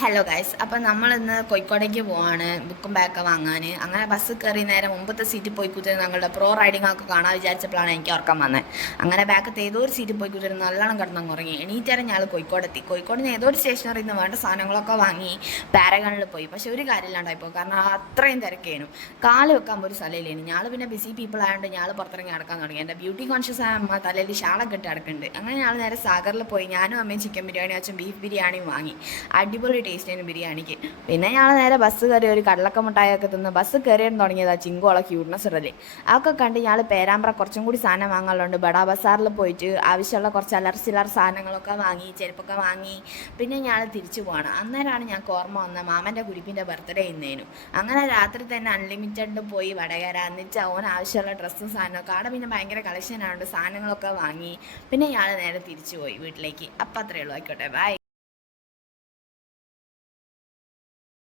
Hello guys, അപ്പം നമ്മളിന്ന് കോഴിക്കോടേക്ക് പോവാണ് ബുക്കും ബാഗൊക്കെ വാങ്ങാൻ. അങ്ങനെ ബസ് കയറി നേരെ മുമ്പത്തെ സീറ്റിൽ പോയി കുത്തിരുന്ന് ഞങ്ങളുടെ പ്രോ റൈഡിംഗ് ഒക്കെ കാണാൻ വിചാരിച്ചപ്പോഴാണ് എനിക്ക് ഉറക്കം വന്നത്. അങ്ങനെ ബാഗത്തെ ഏതോ ഒരു സീറ്റിൽ പോയി കുത്തിരുന്ന് നല്ലോണം കിടന്നങ്ങ് ഉറങ്ങി. എണീറ്റാലും ഞങ്ങൾ കോഴിക്കോടെത്തി. കോഴിക്കോടിന് ഏതോ ഒരു സ്റ്റേഷനറിയിൽ നിന്ന് വേണ്ട സാധനങ്ങളൊക്കെ വാങ്ങി പാരഗണിൽ പോയി. പക്ഷെ ഒരു കാര്യമില്ലാണ്ടായിപ്പോൾ, കാരണം അത്രയും തിരക്കേനു. കാല് വെക്കാൻ ഒരു സ്ഥലമില്ലേനു. ഞങ്ങൾ പിന്നെ ബിസി പീപ്പിൾ ആയതുകൊണ്ട് ഞങ്ങൾ പുറത്തിറങ്ങി നടക്കാൻ തുടങ്ങി. എൻ്റെ ബ്യൂട്ടി കോൺഷ്യസ് ആയ അമ്മ തലയിൽ ഷാളൊക്കെ ഇട്ട് കിടക്കുന്നുണ്ട്. അങ്ങനെ ഞങ്ങൾ നേരെ സാഗറിൽ പോയി. ഞാനും അമ്മയും ചിക്കൻ ബിരിയാണി അച്ഛൻ ബീഫ് ബിരിയാണിയും വാങ്ങി. അടിപൊളി ടേസ്റ്റിന് ബിരിയാണിക്ക്. പിന്നെ ഞങ്ങൾ നേരെ ബസ് കയറി ഒരു കടലക്ക മുട്ടായൊക്കെ തിന്ന് ബസ് കയറിയാൻ തുടങ്ങിയതാ ചിങ്കോളെ ക്യൂട്ട്നെസ് ഇടല്. അതൊക്കെ കണ്ട് ഞങ്ങൾ പേരാമ്പ്ര കുറച്ചും കൂടി സാധനം വാങ്ങാനുണ്ട്. ബഡാ ബസാറിൽ പോയിട്ട് ആവശ്യമുള്ള കുറച്ച് അലർച്ചിലർ സാധനങ്ങളൊക്കെ വാങ്ങി, ചെരുപ്പൊക്കെ വാങ്ങി. പിന്നെ ഞങ്ങൾ തിരിച്ചു പോകണം. അന്നേരമാണ് ഞങ്ങൾക്ക് ഓർമ്മ വന്ന മാമൻ്റെ കുരിപ്പിൻ്റെ ബർത്ത്ഡേ ഇന്നേനു. അങ്ങനെ രാത്രി തന്നെ അൺലിമിറ്റഡിൽ പോയി വടകര. എന്നിട്ട് ഓൻ ആവശ്യമുള്ള ഡ്രസ്സും സാധനമൊക്കെ അവിടെ പിന്നെ ഭയങ്കര കളക്ഷൻ ആയതുകൊണ്ട് സാധനങ്ങളൊക്കെ വാങ്ങി. പിന്നെ ഞങ്ങൾ നേരെ തിരിച്ചു പോയി വീട്ടിലേക്ക്. അപ്പം അത്രയേ ഉള്ളൂ. ആയിക്കോട്ടെ, ബൈ.